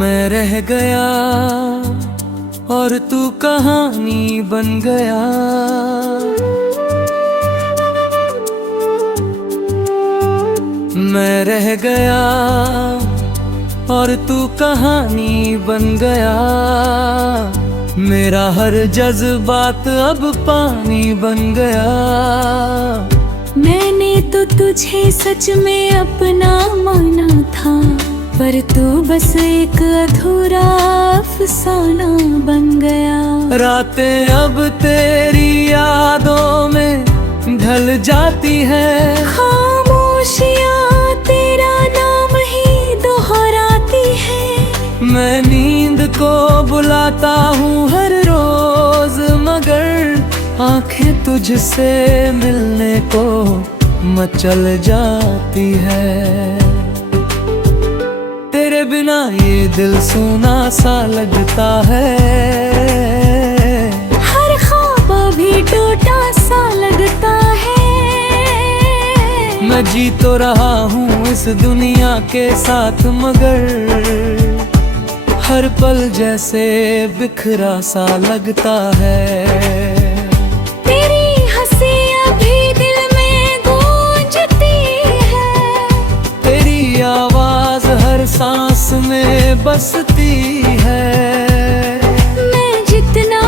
मैं रह गया और तू कहानी बन गया। मैं रह गया और तू कहानी बन गया। मेरा हर जज्बात अब पानी बन गया। मैंने तो तुझे सच में अपना माना था, पर तू बस एक अधूरा अफसाना बन गया। रातें अब तेरी यादों में ढल जाती है, खामोशियाँ तेरा नाम ही दोहराती है। मैं नींद को बुलाता हूँ हर रोज, मगर आंखें तुझसे मिलने को मचल जाती है। तेरे बिना ये दिल सूना सा लगता है, हर ख्वाब भी टूटा सा लगता है। मैं जी तो रहा हूँ इस दुनिया के साथ, मगर हर पल जैसे बिखरा सा लगता है। तेरी हंसी अभी दिल में गूंजती है, तेरी आवाज हर सांस में बसती है। मैं जितना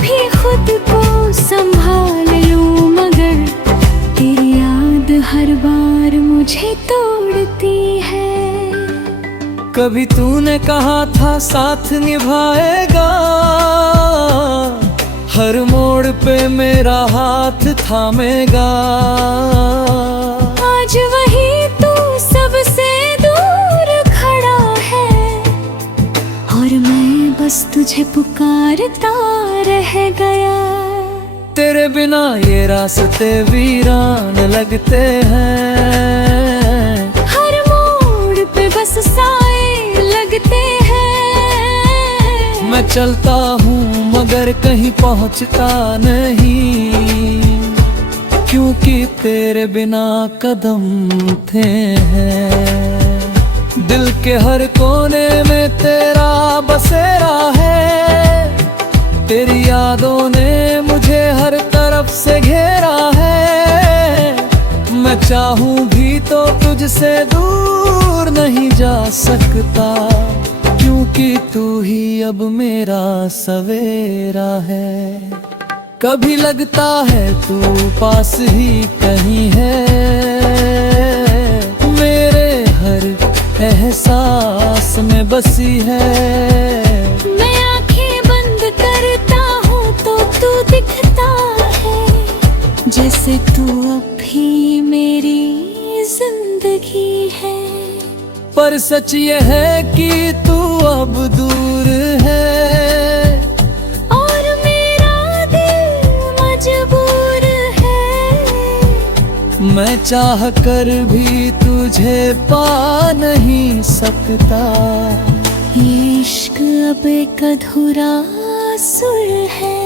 भी खुद को संभाल लूं, मगर तेरी याद हर बार मुझे तोड़ती है। कभी तूने कहा था साथ निभाएगा, हर मोड़ पे मेरा हाथ थामेगा। आज वही तू सबसे दूर खड़ा है, और मैं बस तुझे पुकारता रह गया। तेरे बिना ये रास्ते वीरान लगते हैं, हर मोड़ पे बस साए लगते हैं। मैं चलता हूँ मगर कहीं पहुँचता नहीं, क्योंकि तेरे बिना कदम थे हैं। दिल के हर कोने में तेरा बसेरा है, तेरी यादों ने मुझे हर तरफ से घेरा है। मैं चाहूं भी तो तुझसे दूर नहीं जा सकता, क्योंकि तू ही अब मेरा सवेरा है। कभी लगता है तू पास ही कहीं है, मेरे हर एहसास में बसी है। मैं आंखें बंद करता हूँ तो तू दिखता है, जैसे तू अब भी मेरी जिंदगी है। पर सच ये है कि तू अब दूर है, और मेरा दिल मजबूर है। मैं चाह कर भी तुझे पा नहीं सकता। ये इश्क अब एक अधूरा सुर है,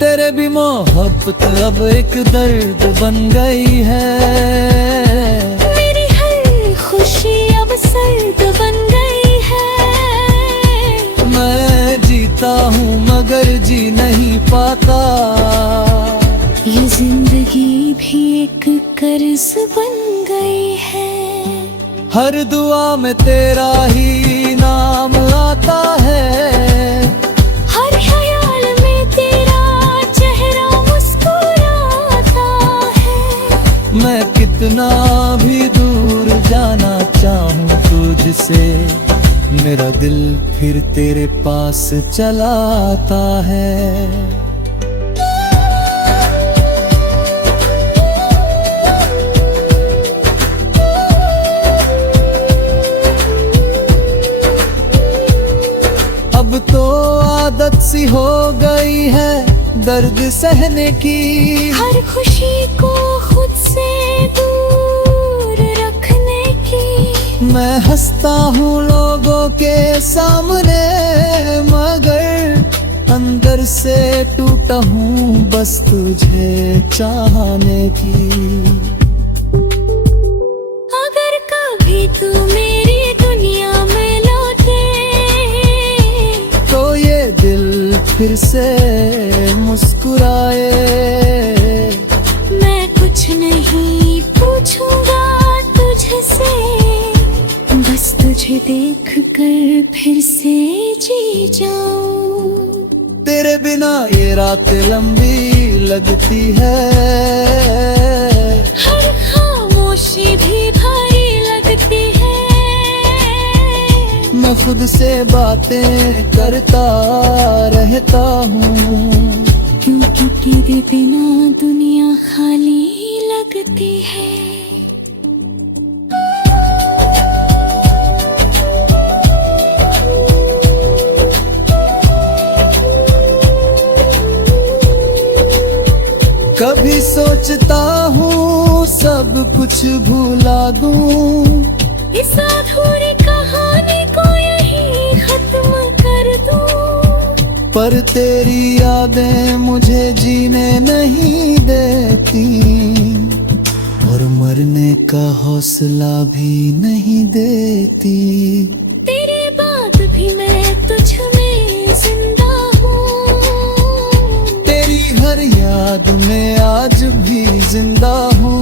तेरे भी मोहब्बत अब एक दर्द बन गई है। मेरी हर खुशी अब सर्द बन गई है। मैं जीता हूँ मगर जी नहीं पाता, ये जिंदगी भी एक कर्ज बन गई है। हर दुआ में तेरा ही नाम आता है, हर ख्याल में तेरा चेहरा मुस्कुराता है। मैं कितना भी दूर जाना चाहूँ तुझसे, मेरा दिल फिर तेरे पास चला आता है। अब तो आदत सी हो गई है दर्द सहने की, हर खुशी को खुद से दूर रखने की। मैं हंसता हूँ लोगों के सामने, मगर अंदर से टूटा हूँ बस तुझे चाहने की। अगर कभी तू मेरी दुनिया में लौटे, फिर से मुस्कुराए। मैं कुछ नहीं पूछूंगा तुझसे, बस तुझे देख कर फिर से जी जाऊं। तेरे बिना ये रात लंबी लगती है, हर खामोशी भी भारी लगती है। मैं खुद से बातें करता रहता हूँ, क्योंकि तेरे बिना दुनिया खाली लगती है। कभी सोचता हूँ सब कुछ भुला दूँ, इस अधूरी कहानी को यही खत्म कर दूं। पर तेरी यादें मुझे जीने नहीं देती, और मरने का हौसला भी नहीं देती। तेरे बाद भी मैं तुझ में जिंदा हूँ, तेरी हर याद में आज भी जिंदा हूँ।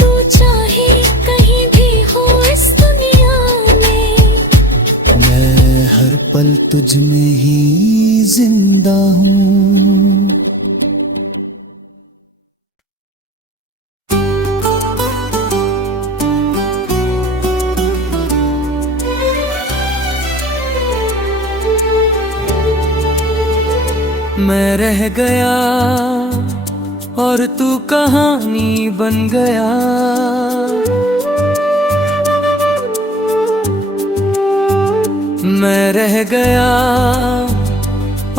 तू चाहे कहीं भी हो इस दुनिया में, मैं हर पल तुझ में ही जिंदा हूँ। मैं रह गया और तू कहानी बन गया, मैं रह गया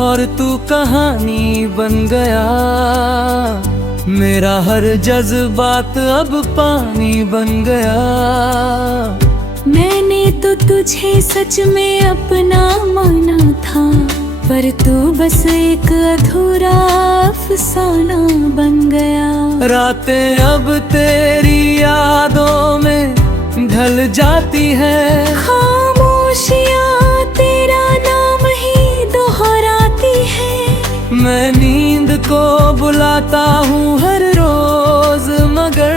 और तू कहानी बन गया। मेरा हर जज्बात अब पानी बन गया। मैंने तो तुझे सच में अपना माना था, पर तू बस एक अधूरा अफसाना बन गया। रातें अब तेरी यादों में ढल जाती है, खामोशियाँ तेरा नाम ही दोहराती है। मैं नींद को बुलाता हूँ हर रोज, मगर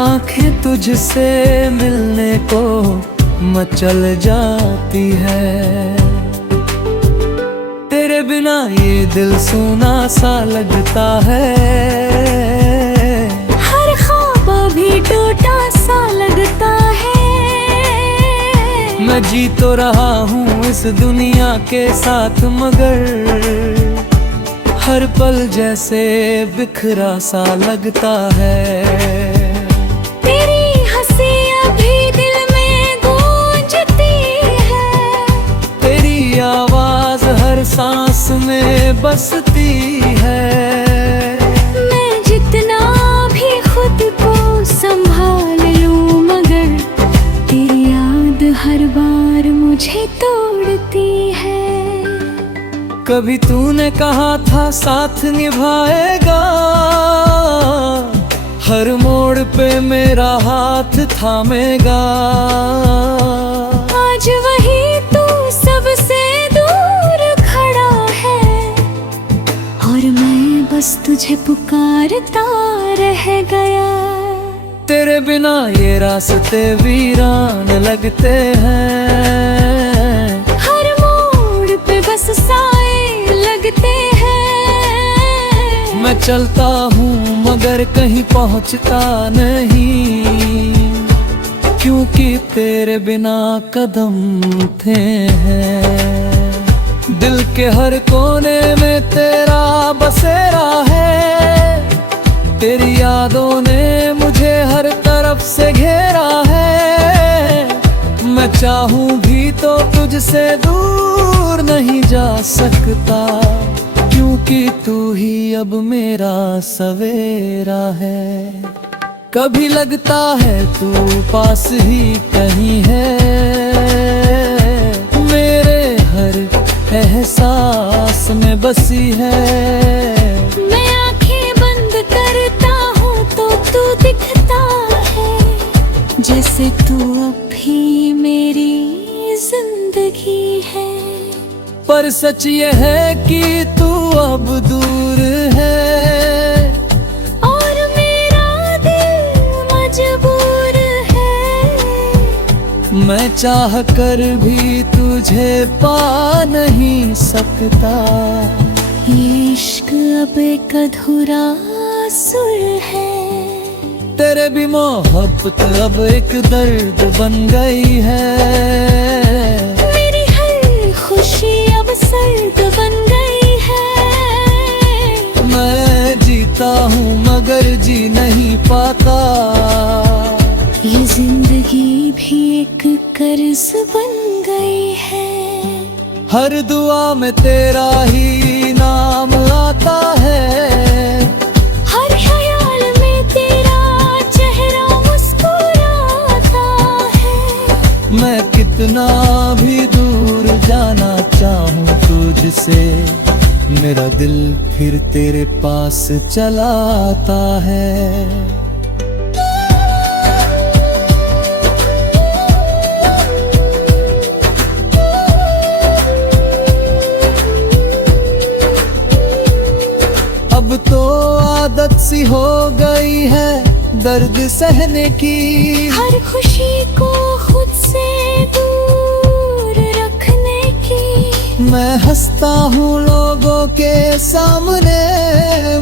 आंखें तुझसे मिलने को मचल जाती है। तेरे बिना ये दिल सूना सा लगता है, हर ख्वाब भी टूटा सा लगता है। मैं जी तो रहा हूँ इस दुनिया के साथ, मगर हर पल जैसे बिखरा सा लगता है। तेरी हंसी अभी दिल में गूंजती है, तेरी आवाज हर सांस में बसती है। मैं जितना भी खुद को संभाल लूं, मगर तेरी याद हर बार मुझे तोड़ती है। कभी तूने कहा था साथ निभाएगा, हर मोड़ पे मेरा हाथ थामेगा। आज वही तू सबसे दूर खड़ा है, और मैं बस तुझे पुकारता रह गया। तेरे बिना ये रास्ते वीरान लगते हैं, हर मोड़ पे बस साए लगते हैं। मैं चलता हूँ मगर कहीं पहुँचता नहीं, क्योंकि तेरे बिना कदम थे हैं। दिल के हर कोने में तेरा बसेरा है, तेरी यादों ने मुझे हर तरफ से घेरा है। मैं चाहूँ भी तो तुझसे दूर नहीं जा सकता, क्योंकि तू ही अब मेरा सवेरा है। कभी लगता है तू पास ही कहीं है, मेरे हर एहसास में बसी है। मैं आंखें बंद करता हूँ तो तू दिखता है, जैसे तू अब भी मेरी जिंदगी है। पर सच ये है कि तू अब दूर है और मेरा दिल मजबूर है। मैं चाह कर भी तुझे पा नहीं सकता। ये इश्क अब एक अधूरा सुर है। तेरे भी मोहब्बत अब एक दर्द बन गई है। मेरी हर खुशी अब सर्द बन गई है। मैं जीता हूँ मगर जी नहीं पाता। ये जिंदगी भी एक कर्ज बन गई है। हर दुआ में तेरा ही नाम आता है। हर ख्याल में तेरा चेहरा मुस्कुराता है। मैं कितना भी दूर जाना चाहूँ तुझसे, मेरा दिल फिर तेरे पास चला आता है। अब तो आदत सी हो गई है दर्द सहने की। हर खुशी को खुद से दूर रखने की। मैं हंसता हूँ लोगों के सामने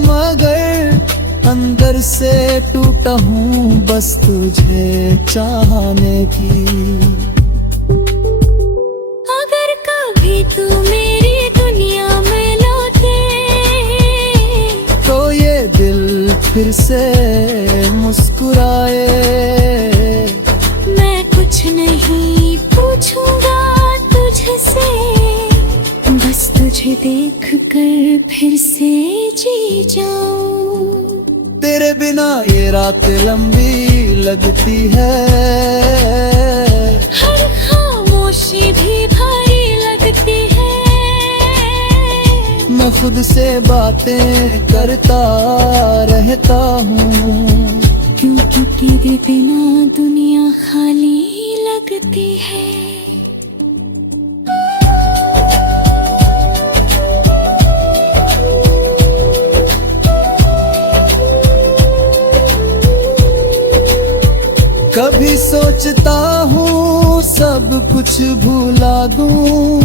मगर अंदर से टूटा हूँ बस तुझे चाहने की। अगर कभी तू मेरी दुनिया में लौटे तो ये दिल फिर से मुस्कुराए। मैं कुछ नहीं पूछूंगा तुझसे, बस तुझे देख कर फिर से जी जाऊं। तेरे बिना ये रात लंबी लगती है। हर खामोशी भी भारी लगती है। मैं खुद से बातें करता रहता हूँ, क्योंकि तेरे बिना दुनिया खाली लगती है। कभी सोचता हूँ सब कुछ भुला दूँ,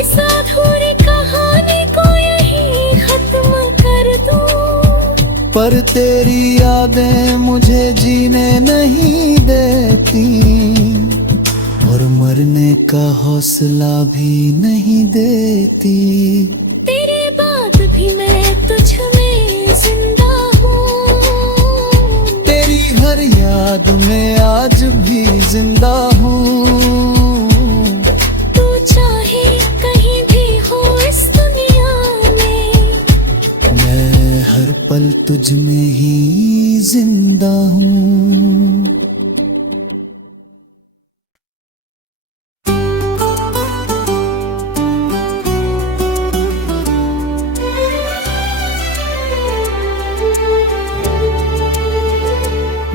इस अधूरी कहानी को यहीं खत्म कर दूं। पर तेरी यादें मुझे जीने नहीं देती और मरने का हौसला भी नहीं देती। तेरे बाद भी मैं तुझ में जिंदा हूँ। तेरी हर याद में आज भी जिंदा हूँ। तू चाहे कहीं भी हो इस दुनिया में, मैं हर पल तुझ में ही जिंदा हूँ।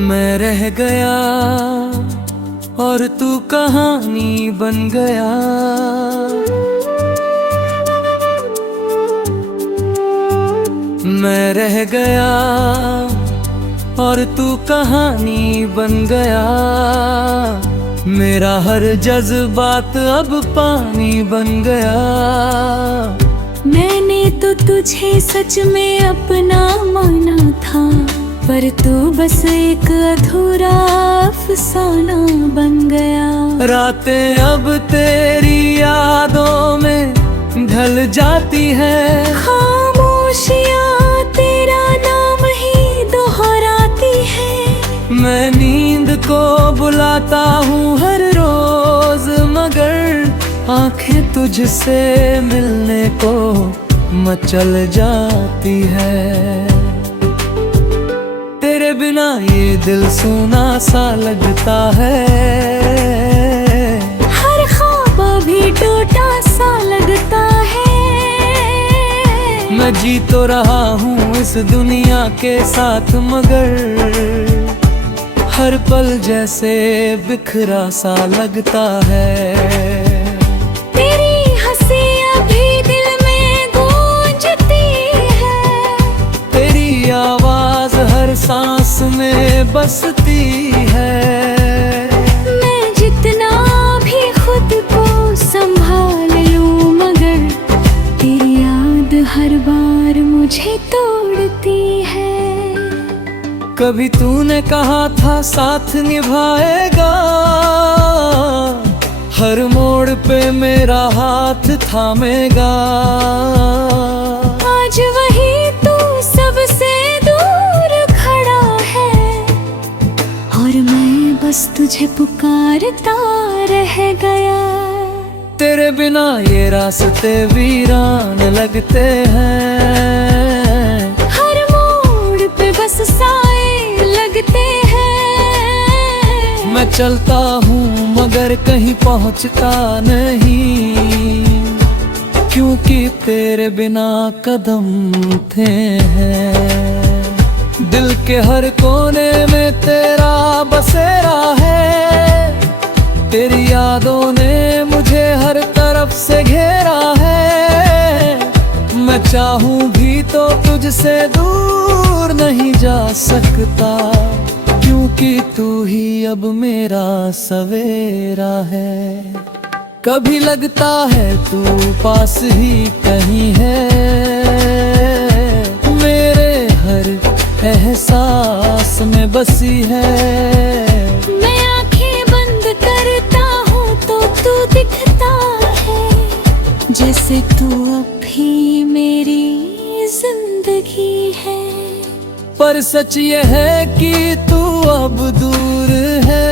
मैं रह गया और तू कहानी बन गया। मैं रह गया और तू कहानी बन गया। मेरा हर जज्बात अब पानी बन गया। मैंने तो तुझे सच में अपना माना था, पर तू बस एक अधूरा अफसाना बन गया। रातें अब तेरी यादों में ढल जाती है। खामोशियाँ तेरा नाम ही दोहराती है। मैं नींद को बुलाता हूँ हर रोज मगर आंखें तुझसे मिलने को मचल जाती है। तेरे बिना ये दिल सूना सा लगता है। हर ख्वाब भी टूटा सा लगता है। मैं जी तो रहा हूँ इस दुनिया के साथ मगर हर पल जैसे बिखरा सा लगता है। तेरी हंसी अब बसती है। मैं जितना भी खुद को संभाल लूं मगर तेरी याद हर बार मुझे तोड़ती है। कभी तूने कहा था साथ निभाएगा, हर मोड़ पे मेरा हाथ थामेगा। आज वही तू सबसे दूर खड़ा है और मैं बस तुझे पुकारता रह गया। तेरे बिना ये रास्ते वीरान लगते हैं, हर मोड़ पे बस साए लगते हैं। मैं चलता हूँ मगर कहीं पहुँचता नहीं, क्योंकि तेरे बिना कदम थे हैं। दिल के हर कोने में तेरा बसेरा है, तेरी यादों ने मुझे हर तरफ से घेरा है। मैं चाहूं भी तो तुझसे दूर नहीं जा सकता, क्योंकि तू ही अब मेरा सवेरा है। कभी लगता है तू पास ही कहीं है, मेरे हर एहसास में बसी है। मैं आंखें बंद करता हूँ तो तू दिखता है, जैसे तू अब भी मेरी जिंदगी है। पर सच ये है कि तू अब दूर है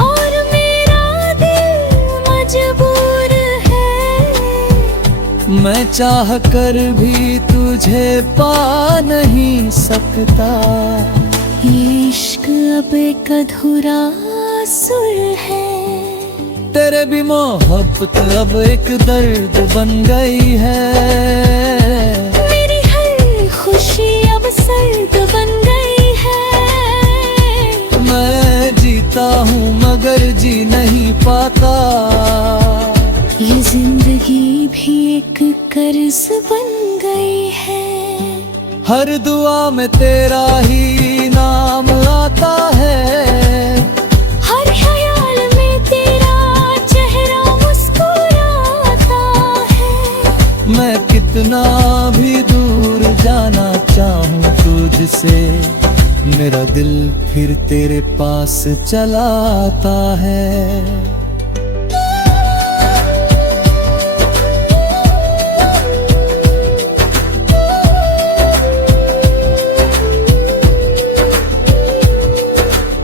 और मेरा दिल मजबूर है। मैं चाह कर भी तुझे पा नहीं सकता। ये इश्क अब एक अधूरा सुर है। तेरे भी मोहब्बत अब एक दर्द बन गई है। मेरी हर खुशी अब सर्द बन गई है। मैं जीता हूँ मगर जी नहीं पाता। ये जिंदगी भी एक कर्ज बन गई है। हर दुआ में तेरा ही नाम आता है, हर ख्याल में तेरा चेहरा मुस्कुराता है। मैं कितना भी दूर जाना चाहूँ तुझसे, मेरा दिल फिर तेरे पास चला आता है।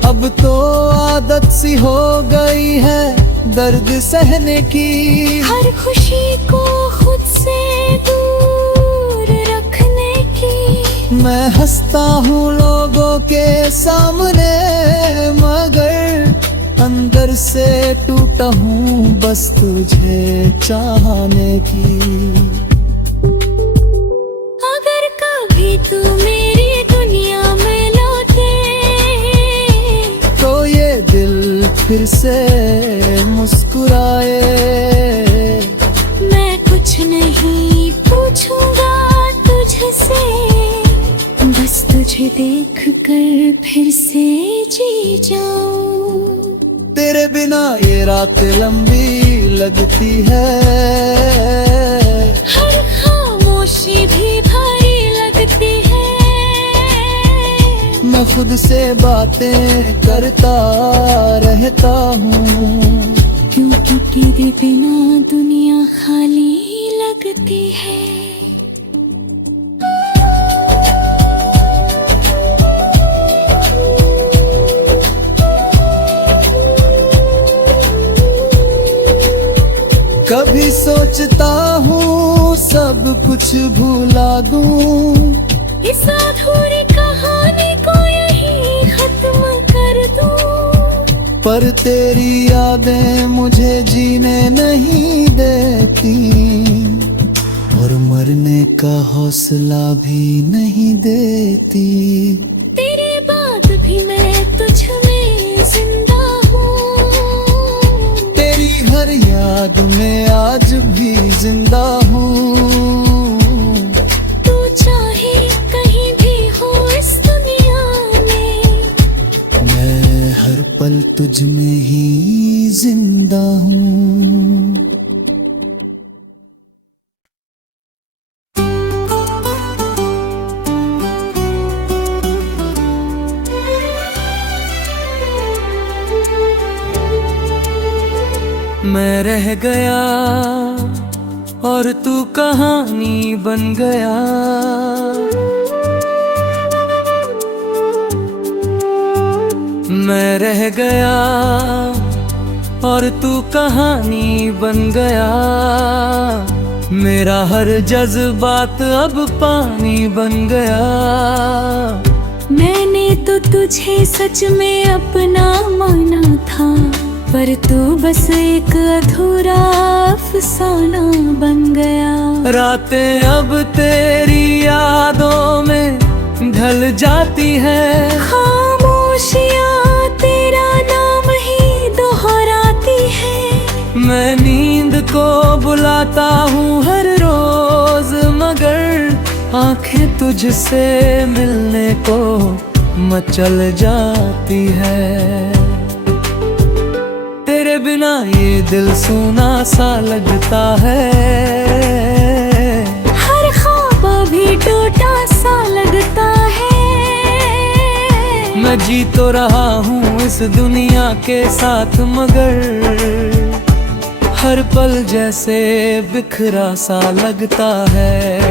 अब तो आदत सी हो गई है दर्द सहने की, हर खुशी को खुद से दूर रखने की। मैं हंसता हूँ लोगों के सामने मगर अंदर से टूटा हूँ बस तुझे चाहने की। अगर कभी तू मेरी दुनिया में लौटे तो ये दिल फिर से मुस्कुराए। मैं कुछ नहीं पूछूंगा तुझसे, बस तुझे देख कर फिर से जी जाऊं। तेरे बिना ये रात लंबी लगती है, हर खामोशी भी भारी लगती है। मैं खुद से बातें करता रहता हूँ, क्योंकि तेरे बिना दुनिया खाली लगती है। कभी सोचता हूँ सब कुछ भुला दूँ, इस अधूरी कहानी को यही खत्म कर दूं। पर तेरी यादें मुझे जीने नहीं देती और मरने का हौसला भी नहीं देती। तेरे बाद भी मैं तुझ में जिंदा हूँ, तेरी हर याद में आज भी जिंदा हूँ। तू चाहे कहीं भी हो इस दुनिया में, मैं रह गया और तू कहानी बन गया। मैं रह गया और तू कहानी बन गया। मेरा हर जज्बात अब पानी बन गया। मैंने तो तुझे सच में अपना माना था, पर तू बस एक अधूरा अफसाना बन गया। रातें अब तेरी यादों में ढल जाती है। खामोशियाँ तेरा नाम ही दोहराती है। मैं नींद को बुलाता हूँ हर रोज, मगर आंखें तुझसे मिलने को मचल जाती है। तेरे बिना ये दिल सूना सा लगता है। हर ख्वाब भी टूटा सा लगता है। मैं जी तो रहा हूँ इस दुनिया के साथ, मगर हर पल जैसे बिखरा सा लगता है।